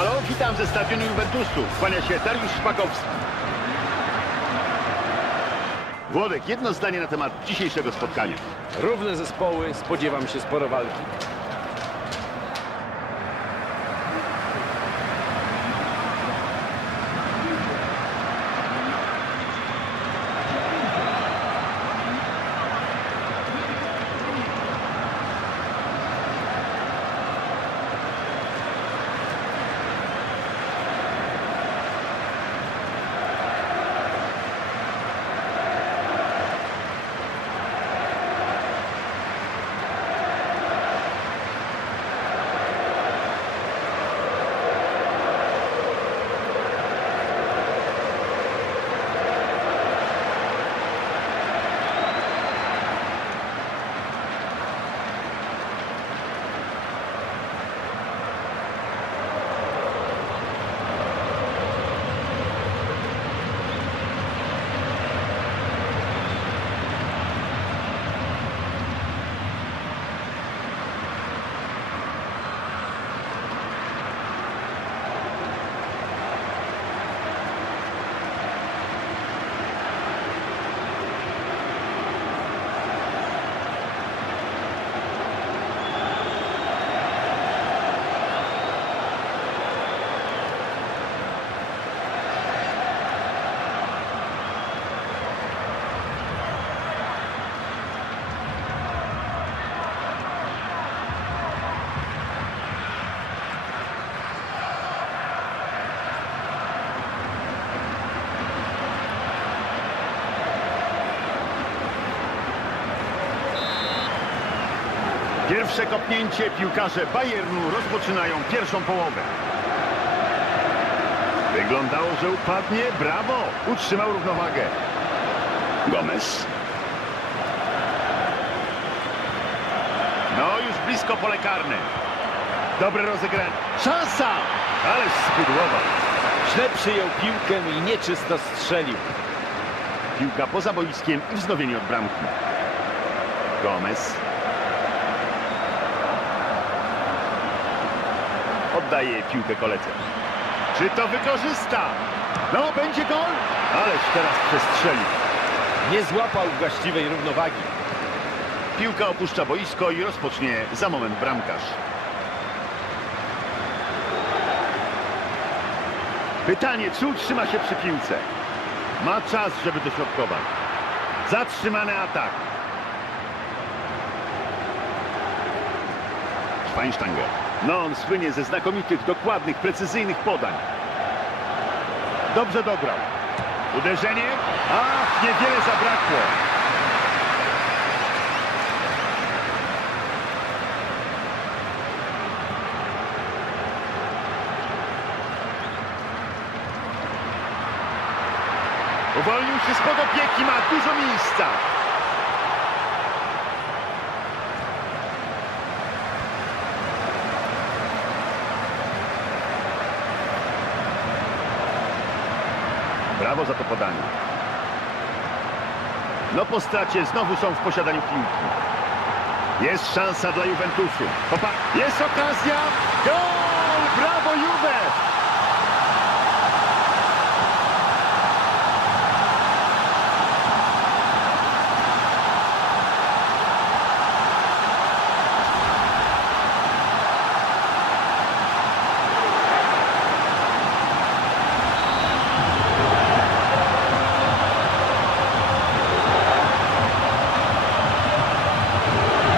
Halo, witam ze stadionu Juventusu. Kłania się Dariusz Szpakowski. Włodek, jedno zdanie na temat dzisiejszego spotkania. Równe zespoły, spodziewam się sporo walki. Kopnięcie piłkarze Bayernu rozpoczynają pierwszą połowę. Wyglądało, że upadnie. Brawo! Utrzymał równowagę. Gomez. No, już blisko pole karne. Dobre rozegranie. Szansa! Ależ spudłował. Źle przyjął piłkę i nieczysto strzelił. Piłka poza boiskiem i wznowienie od bramki. Gomez. Oddaje piłkę koledze. Czy to wykorzysta? No, będzie gol? Ależ teraz przestrzelił. Nie złapał właściwej równowagi. Piłka opuszcza boisko i rozpocznie za moment bramkarz. Pytanie, czy utrzyma się przy piłce? Ma czas, żeby dośrodkować. Zatrzymany atak. Schweinsteiger. No, on słynie ze znakomitych, dokładnych, precyzyjnych podań. Dobrze dograł. Uderzenie? Ach, niewiele zabrakło. Uwolnił się spod opieki, ma dużo miejsca. Brawo za to podanie. No po stracie znowu są w posiadaniu piłki. Jest szansa dla Juventusu. Popa jest okazja. Gol! Brawo Juve!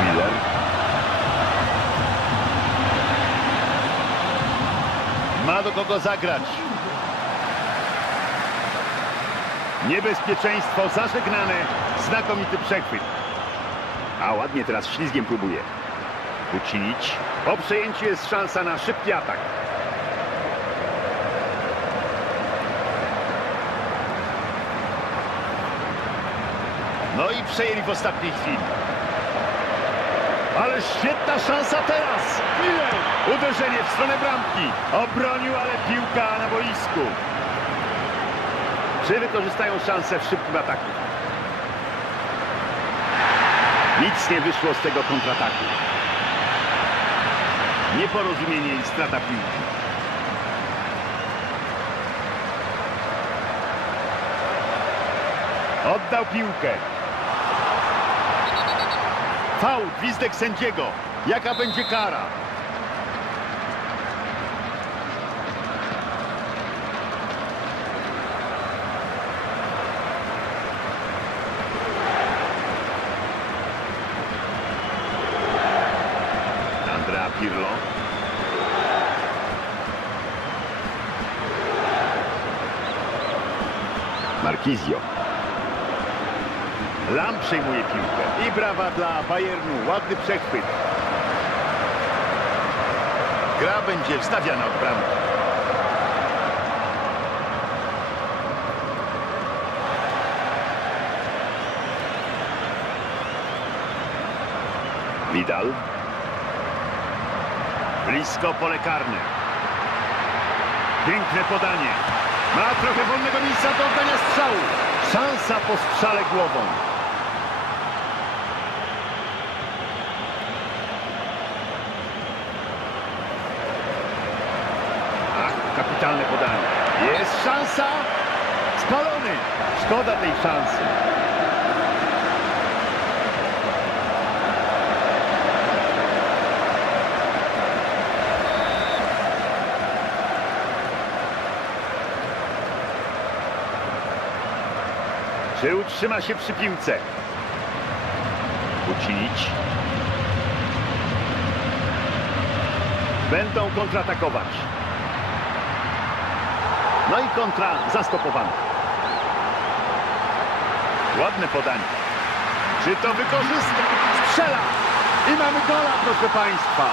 Miller. Ma do kogo zagrać. Niebezpieczeństwo zażegnane. Znakomity przechwyt. A ładnie teraz ślizgiem próbuje. Uczynić. Po przejęciu jest szansa na szybki atak. No i przejęli w ostatniej chwili. Ale świetna szansa teraz. Miller. Uderzenie w stronę bramki. Obronił, ale piłka na boisku. Czy wykorzystają szansę w szybkim ataku? Nic nie wyszło z tego kontrataku. Nieporozumienie i strata piłki. Oddał piłkę. Faul, gwizdek sędziego. Jaka będzie kara? Andrea Pirlo. Marquizio. Lam przejmuje piłkę. I brawa dla Bayernu. Ładny przechwyt. Gra będzie wstawiana od bramki. Vidal. Blisko pole karne. Piękne podanie. Ma trochę wolnego miejsca do oddania strzału. Szansa po strzale głową. Ach, kapitalne podanie. Jest szansa. Spalony. Szkoda tej szansy. Czy utrzyma się przy piłce? Uczynić. Będą kontratakować. No i kontra zastopowana. Ładne podanie. Czy to wykorzysta? Strzela! I mamy gola, proszę Państwa.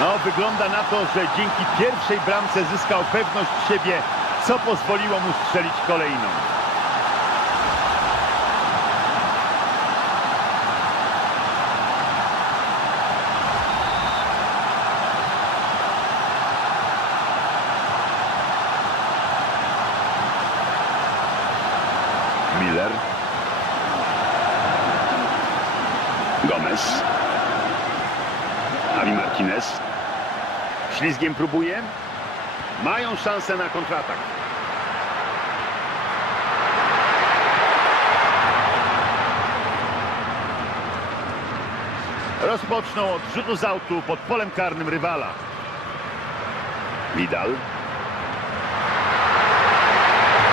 No, wygląda na to, że dzięki pierwszej bramce zyskał pewność siebie, co pozwoliło mu strzelić kolejną. Miller. Gomez. Javi Martinez. Ślizgiem próbuje. Mają szansę na kontratak. Rozpoczną od rzutu z autu pod polem karnym rywala. Vidal.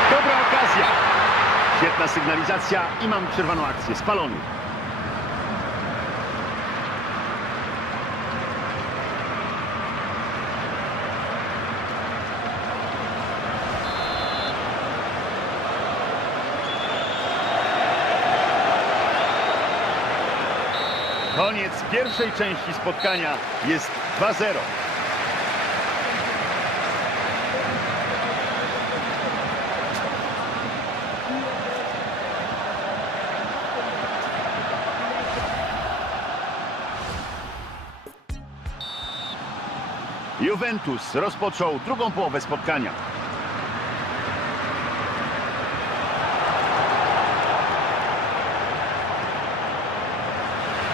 Dobra okazja. Świetna sygnalizacja i mamy przerwaną akcję. Spalony. Koniec pierwszej części spotkania jest 2-0. Juventus rozpoczął drugą połowę spotkania.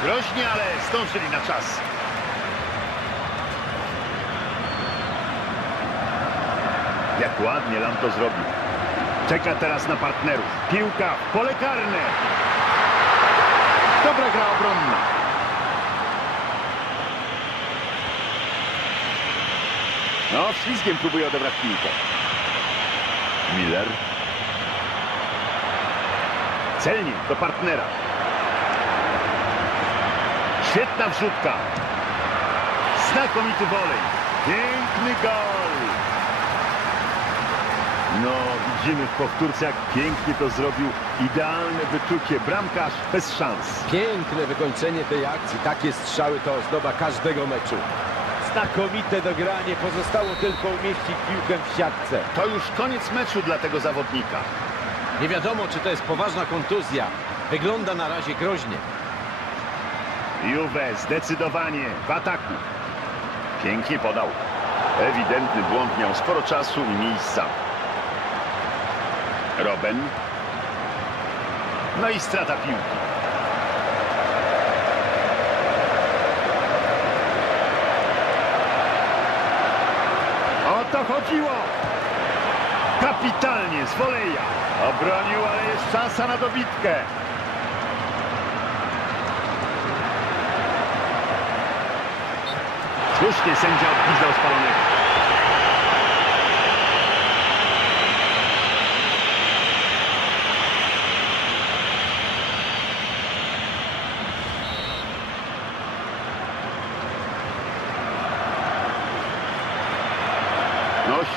Groźnie, ale zdążyli na czas. Jak ładnie Lam to zrobił. Czeka teraz na partnerów. Piłka w pole karne. Dobra gra obronna. No, ślizgiem próbuje odebrać piłkę. Miller. Celnie do partnera. Świetna wrzutka. Znakomity wolej. Piękny gol. No, widzimy w powtórce, jak pięknie to zrobił. Idealne wyczucie. Bramkarz bez szans. Piękne wykończenie tej akcji. Takie strzały to ozdoba każdego meczu. Znakomite dogranie. Pozostało tylko umieścić piłkę w siatce. To już koniec meczu dla tego zawodnika. Nie wiadomo, czy to jest poważna kontuzja. Wygląda na razie groźnie. Juve zdecydowanie w ataku. Pięknie podał. Ewidentny błąd miał sporo czasu i miejsca. Robben. No i strata piłki. O chodziło! Kapitalnie, z woleja. Obronił, ale jest szansa na dobitkę. Słusznie sędzia odgwizdał spalonego.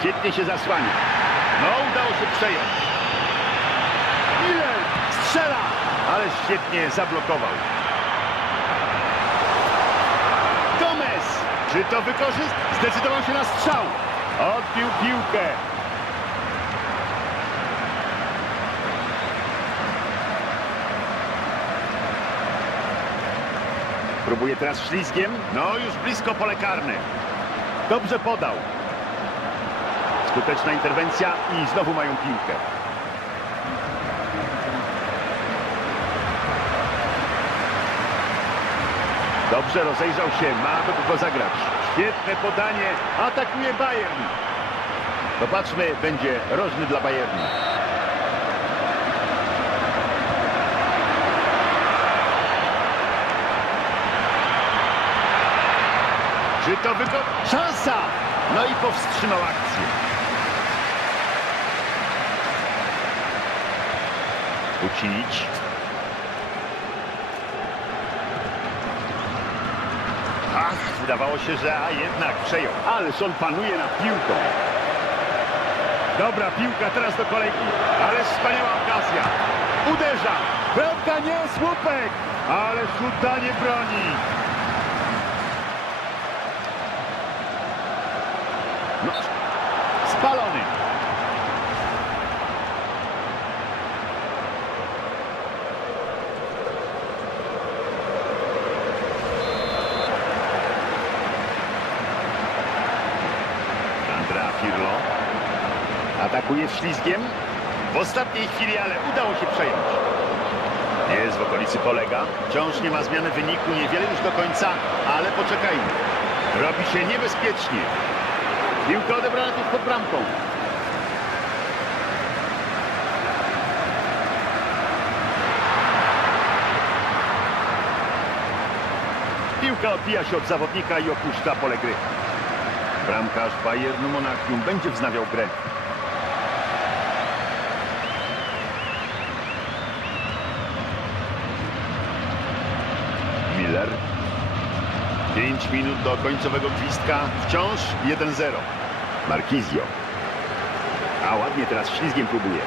Świetnie się zasłania. No, udało się przejąć. Miller strzela, ale świetnie zablokował. Gomez, czy to wykorzyst? Zdecydował się na strzał. Odbił piłkę. Próbuje teraz ślizgiem. No, już blisko pole karne. Dobrze podał. Skuteczna interwencja i znowu mają piłkę. Dobrze rozejrzał się, ma do kogo zagrać. Świetne podanie, atakuje Bayern. Popatrzmy, będzie rożny dla Bayernu. Czy to wyko... Szansa! No i powstrzymał akcję. Uczynić. Ach, wydawało się, że a jednak przejął. Ależ on panuje nad piłką. Dobra piłka teraz do kolejki. Ale wspaniała okazja. Uderza. Bramka nie, słupek. Ale nie broni. No, spalony. Andrea Pirlo atakuje ślizgiem. W ostatniej chwili, ale udało się przejąć. Jest w okolicy kolega. Wciąż nie ma zmiany wyniku, niewiele już do końca, ale poczekajmy. Robi się niebezpiecznie. Piłka odebrana tuż pod bramką. Piłka odbija się od zawodnika i opuszcza pole gry. Bramkarz Bayernu Monachium będzie wznawiał grę. Miller. 5 minut do końcowego gwizdka. Wciąż 1-0. Marquizio. A ładnie teraz ślizgiem próbuje.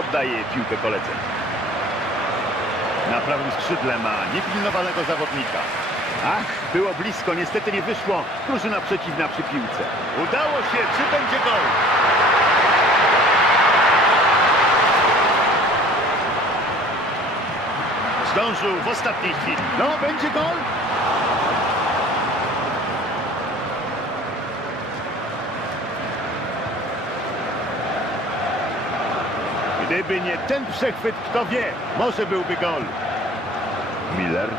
Oddaje piłkę koledze. Na prawym skrzydle ma niepilnowanego zawodnika. Ach, było blisko, niestety nie wyszło. Drużyna przeciwna przy piłce. Udało się, czy będzie gol? Zdążył w ostatniej chwili. No, będzie gol? Gdyby nie ten przechwyt, kto wie, może byłby gol. Miller.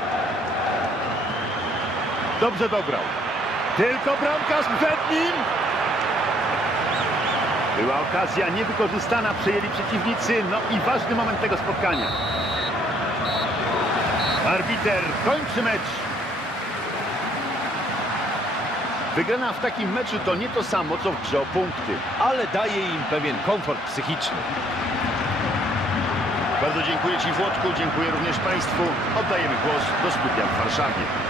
Dobrze dograł. Tylko bramkarz przed nim. Była okazja niewykorzystana, przejęli przeciwnicy, no i ważny moment tego spotkania. Arbiter kończy mecz. Wygrana w takim meczu to nie to samo, co w grze o punkty. ale daje im pewien komfort psychiczny. Bardzo dziękuję Ci Włodku, dziękuję również Państwu. Oddajemy głos do studia w Warszawie.